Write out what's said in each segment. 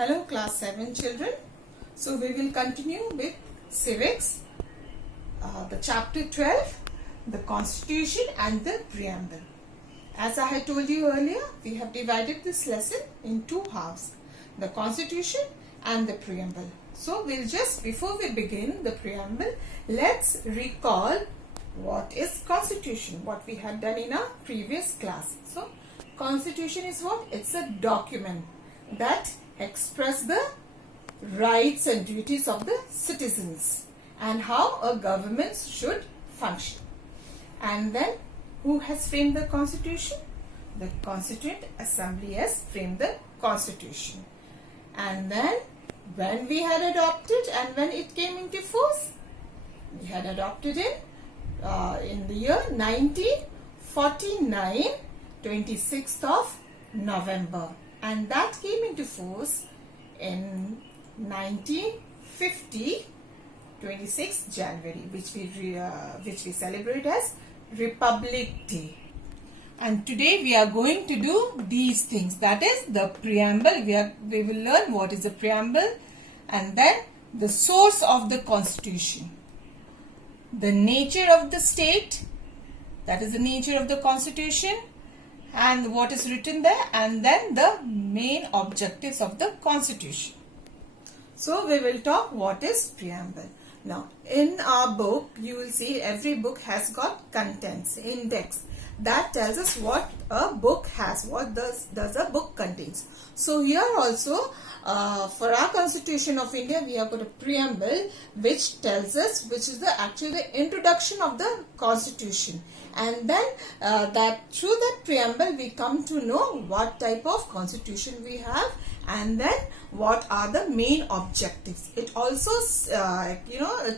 Hello class 7 children. So we will continue with civics, the chapter 12, the constitution and the preamble. As I had told you earlier, we have divided this lesson in two halves, the constitution and the preamble. So we'll just, before we begin the preamble, let's recall what is constitution, what we had done in our previous class. So constitution is what? It's a document that express the rights and duties of the citizens and how a government should function. And then who has framed the constitution? The Constituent Assembly has framed the constitution. And then when we had adopted and when it came into force, we had adopted it in the year 1949, 26th of November. And that came into force in 1950, 26th January, which we celebrate as Republic Day. And today we are going to do these things. That is the preamble. We will learn what is the preamble, and then the source of the constitution, the nature of the state, that is the nature of the constitution, and what is written there, and then the main objectives of the constitution. So we will talk what is preamble. Now in our book you will see every book has got contents, index, that tells us what a book has, what does a book contains. So here also for our Constitution of India we have got a preamble which tells us, which is actually the introduction of the constitution, and then that through that preamble we come to know what type of constitution we have, and then what are the main objectives. It also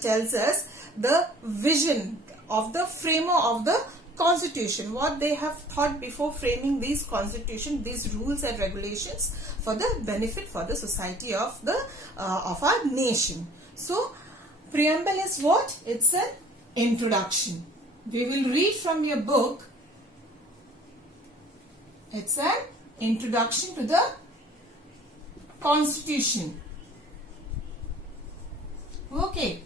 tells us the vision of the framer of the constitution, what they have thought before framing these constitution, these rules and regulations for the benefit for the society of our nation. So preamble is what? It's an introduction. We will read from your book. It's an introduction to the constitution. Okay.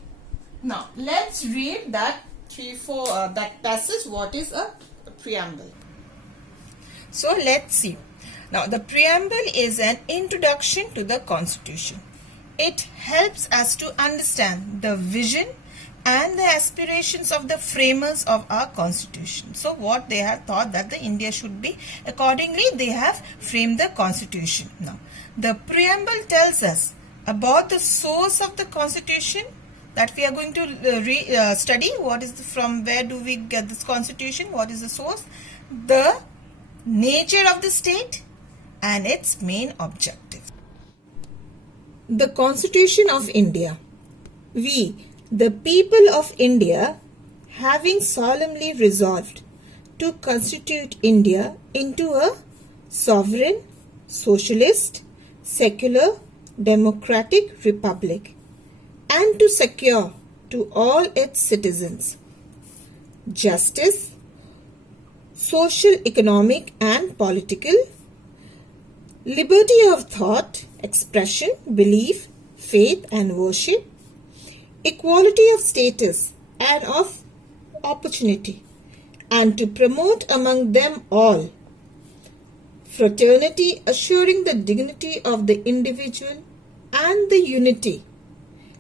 Now let's read that that passage. What is a preamble? So let's see. Now the preamble is an introduction to the constitution. It helps us to understand the vision and the aspirations of the framers of our constitution. So what they have thought that the India should be, accordingly they have framed the constitution. Now the preamble tells us about the source of the constitution, that we are going to study. What is from where do we get this constitution, what is the source, the nature of the state and its main objective. The Constitution of India. We, the people of India, having solemnly resolved to constitute India into a sovereign, socialist, secular, democratic republic, and to secure to all its citizens justice, social, economic and political, liberty of thought, expression, belief, faith and worship, equality of status and of opportunity, and to promote among them all fraternity, assuring the dignity of the individual and the unity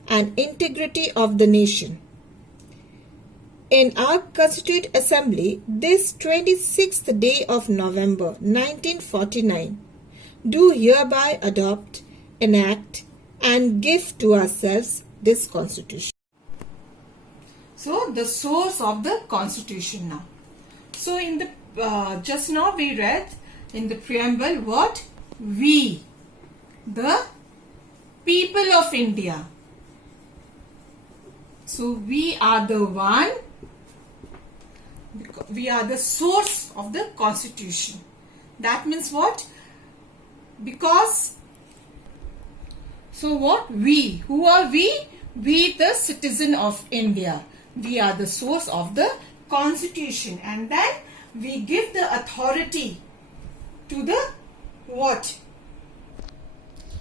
and integrity of the nation. In our Constituent Assembly, this 26th day of November 1949, do hereby adopt, enact, and give to ourselves this Constitution. So, the source of the Constitution now. So, in the just now we read in the preamble what? We, the people of India. So we are the one, we are the source of the constitution. That means what? Because, so what? We, who are we? We, the citizen of India. We are the source of the constitution, and then we give the authority to the what?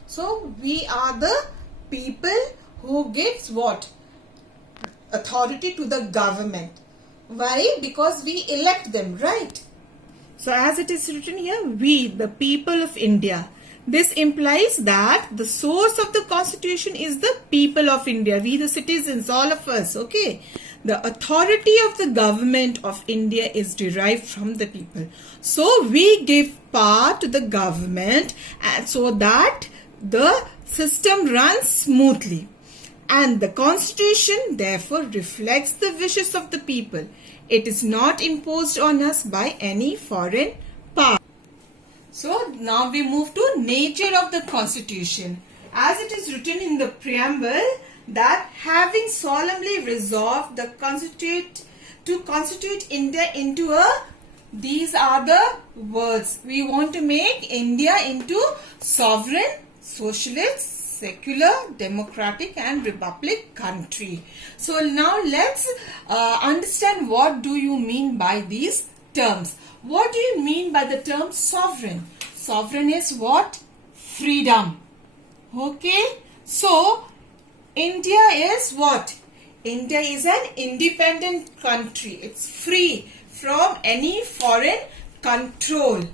So we are the people who gives what? Authority to the government. Why? Because we elect them, right? So as it is written here, we, the people of India. This implies that the source of the constitution is the people of India. We the citizens, all of us, okay? The authority of the government of India is derived from the people. So we give power to the government and so that the system runs smoothly. And the constitution therefore reflects the wishes of the people. It is not imposed on us by any foreign power. So now we move to nature of the constitution. As it is written in the preamble that having solemnly resolved to constitute India into a, these are the words. We want to make India into sovereign, socialist, secular, democratic and republic country. So now let's understand what do you mean by these terms. What do you mean by the term sovereign? Sovereign is what? Freedom. Okay. So India is what? India is an independent country. It's free from any foreign control.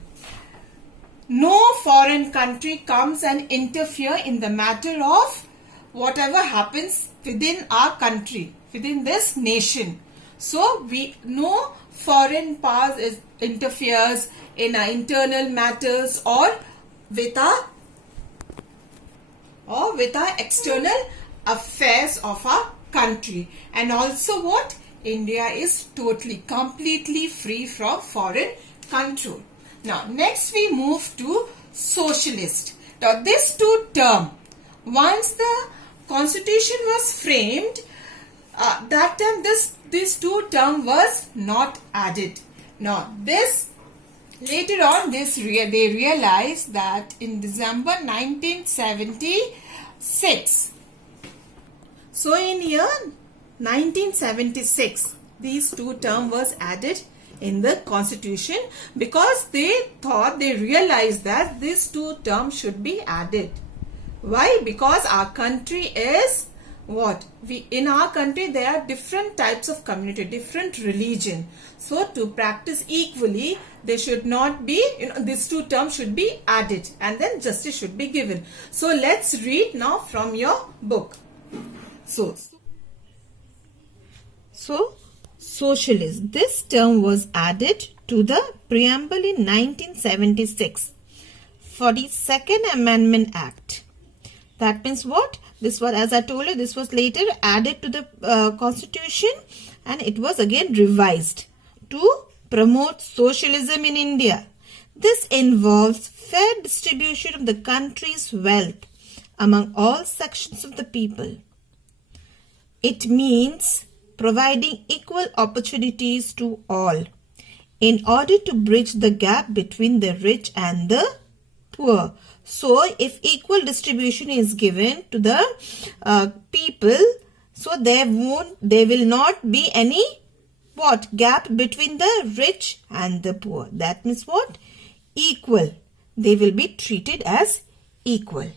No foreign country comes and interfere in the matter of whatever happens within our country, within this nation. So no foreign powers interferes in our internal matters or with our external affairs of our country. And also what? India is totally, completely free from foreign control. Now, next we move to socialist. Now, this two term, once the constitution was framed, that time this two term was not added. Now, later on they realized that in December 1976. So, in year 1976, these two term was added in the constitution because they realized that these two terms should be added. Why? Because our country is what? In our country there are different types of community, different religion. So to practice equally, they should not be, these two terms should be added and then justice should be given. So let's read now from your book. So socialist. This term was added to the preamble in 1976 for the Second Amendment Act. That means what? This was, as I told you, this was later added to the constitution and it was again revised to promote socialism in India. This involves fair distribution of the country's wealth among all sections of the people. It means providing equal opportunities to all in order to bridge the gap between the rich and the poor. So, if equal distribution is given to the people, so there will not be any gap between the rich and the poor. That means what? Equal. They will be treated as equal.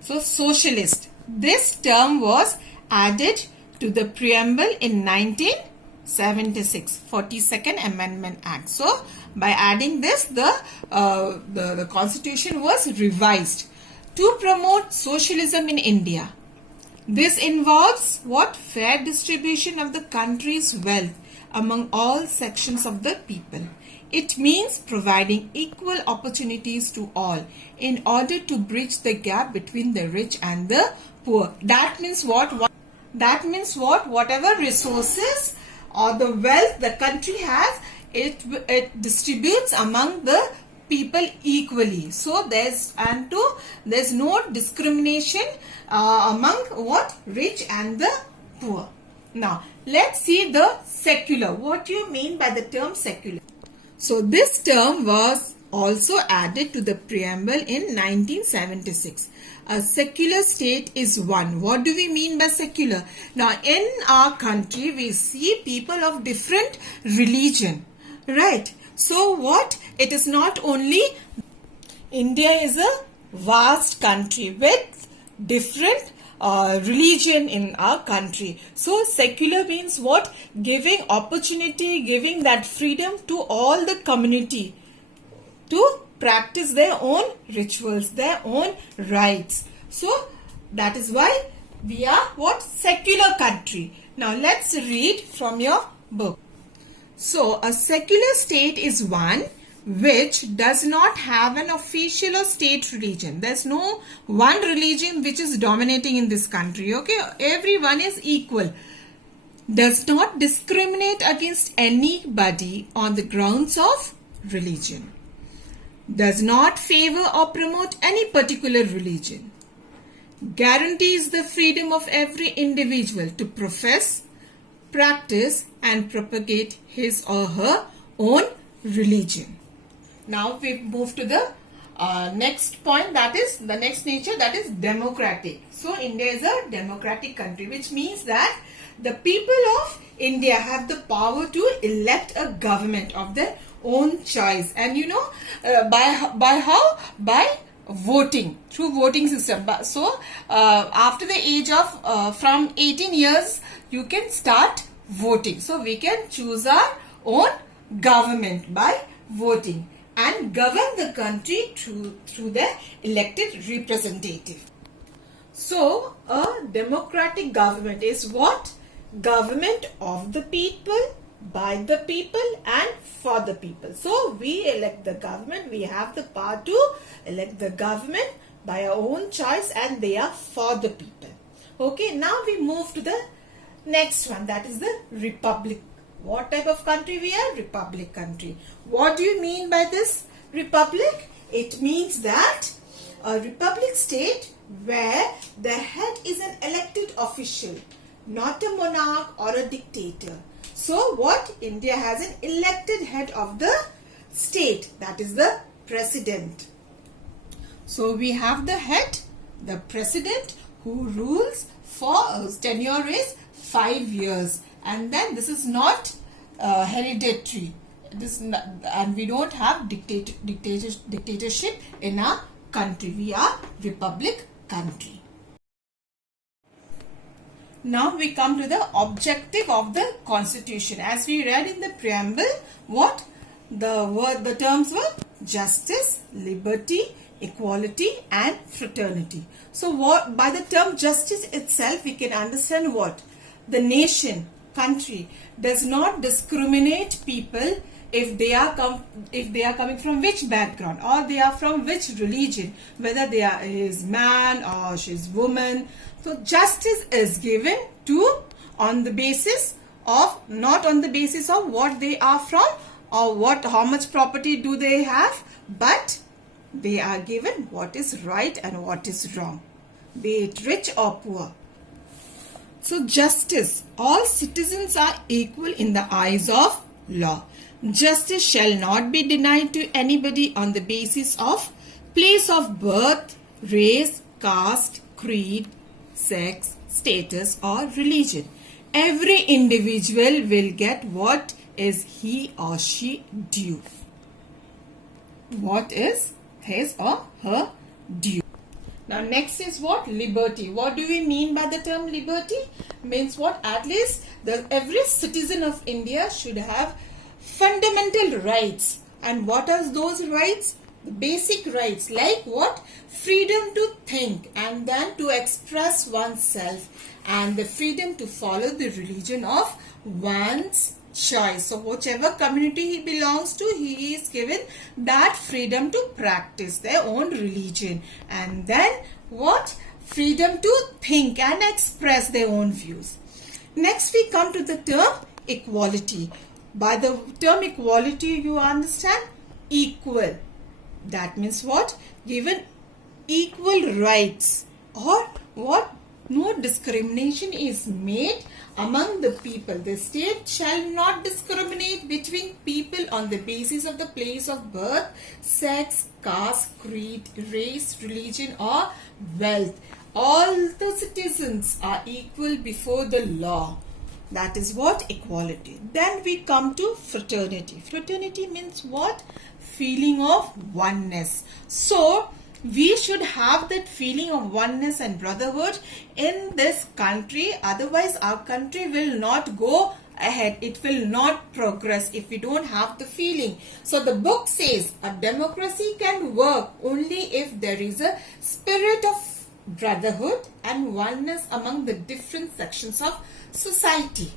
So, socialist. This term was added to the preamble in 1976, 42nd Amendment Act. So, by adding this, the constitution was revised to promote socialism in India. This involves what? Fair distribution of the country's wealth among all sections of the people. It means providing equal opportunities to all in order to bridge the gap between the rich and the poor. That means what? That means what? Whatever resources or the wealth the country has, it distributes among the people equally. So there's no discrimination among what? Rich and the poor. Now let's see the secular. What do you mean by the term secular? So this term was also added to the preamble in 1976. A secular state is one. What do we mean by secular? Now in our country we see people of different religion, right? So what? It is not only India is a vast country with different religion in our country. So secular means what? Giving opportunity, giving that freedom to all the community to practice their own rituals, their own rites. So that is why we are what? Secular country. Now let's read from your book. So a secular state is one which does not have an official or state religion. There's no one religion which is dominating in this country. Okay, everyone is equal. Does not discriminate against anybody on the grounds of religion. Does not favor or promote any particular religion. Guarantees the freedom of every individual to profess, practice and propagate his or her own religion. Now we move to the next point, that is the next nature, that is democratic. So India is a democratic country, which means that the people of India have the power to elect a government of their own choice. And you know, by how? By voting, through voting system. So after the age of from 18 years you can start voting. So we can choose our own government by voting and govern the country through the elected representative. So a democratic government is what? Government of the people, by the people and for the people. So we elect the government, we have the power to elect the government by our own choice and they are for the people. Okay, now we move to the next one, that is the republic. What type of country we are? Republic country. What do you mean by this republic? It means that a republic state where the head is an elected official, not a monarch or a dictator. So what? India has an elected head of the state, that is the president. So we have the head, the president, who rules for whose tenure is 5 years, and then this is not hereditary. And we don't have dictatorship in our country. We are republic country. Now we come to the objective of the constitution. As we read in the preamble, what the terms were? Justice, liberty, equality and fraternity. So what, by the term justice itself, we can understand what? The nation, country does not discriminate people if they are coming from which background or they are from which religion, whether they are is man or she is woman. So justice is given to on the basis of, not on the basis of what they are from or how much property do they have, but they are given what is right and what is wrong, be it rich or poor. So justice, all citizens are equal in the eyes of law. Justice shall not be denied to anybody on the basis of place of birth, race, caste, creed, sex, status or religion. Every individual will get what is he or she due. What is his or her due. Now next is what? Liberty. What do we mean by the term liberty? Means what? At least every citizen of India should have fundamental rights. And what are those rights? The basic rights, like what? Freedom to think and then to express oneself, and the freedom to follow the religion of one's choice. So whichever community he belongs to, he is given that freedom to practice their own religion. And then what? Freedom to think and express their own views. Next we come to the term equality. By the term equality, you understand? Equal. That means what? Given equal rights, or what? No discrimination is made among the people. The state shall not discriminate between people on the basis of the place of birth, sex, caste, creed, race, religion or wealth. All the citizens are equal before the law. That is what? Equality. Then we come to fraternity. Fraternity means what? Feeling of oneness. So We should have that feeling of oneness and brotherhood in this country. Otherwise, our country will not go ahead. It will not progress if we don't have the feeling. So the book says a democracy can work only if there is a spirit of brotherhood and oneness among the different sections of society.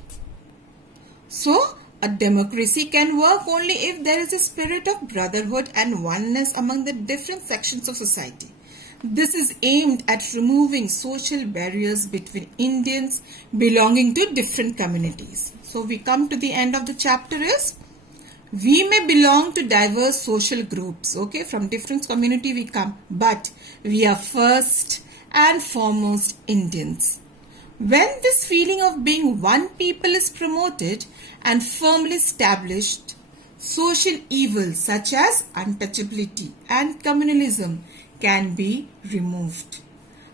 So, a democracy can work only if there is a spirit of brotherhood and oneness among the different sections of society. This is aimed at removing social barriers between Indians belonging to different communities. So, we come to the end of the chapter is, we may belong to diverse social groups, okay, from different community we come, but we are first and foremost Indians. When this feeling of being one people is promoted and firmly established, social evils such as untouchability and communalism can be removed.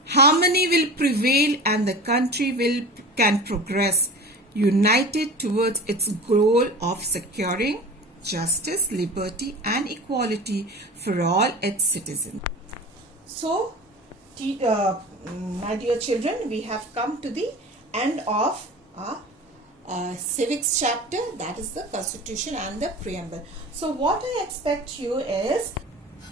Harmony will prevail and the country can progress, united towards its goal of securing justice, liberty and equality for all its citizens. So, my dear children, we have come to the end of our civics chapter, that is the Constitution and the Preamble. So what I expect you is,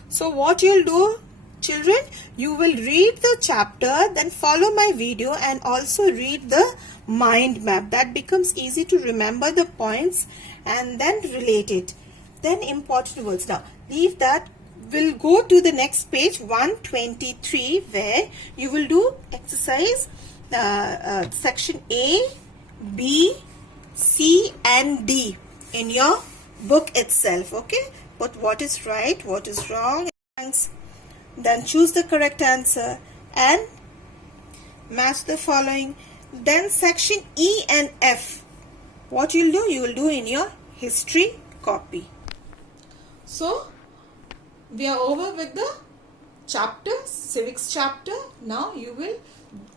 so what you'll do, children, you will read the chapter, then follow my video and also read the mind map. That becomes easy to remember the points and then relate it. Then important words. Now leave that. We'll go to the next page 123 where you will do exercise section A, B, C and D in your book itself. Okay, but what is right, what is wrong, then choose the correct answer and match the following. Then section E and F, what you'll do, you will do in your history copy. So we are over with the chapter, civics chapter. Now you will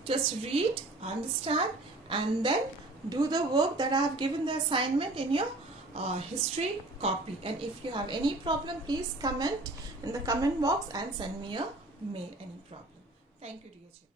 just read, understand and then do the work that I have given the assignment in your history copy. And if you have any problem, please comment in the comment box and send me a mail, any problem. Thank you dear children.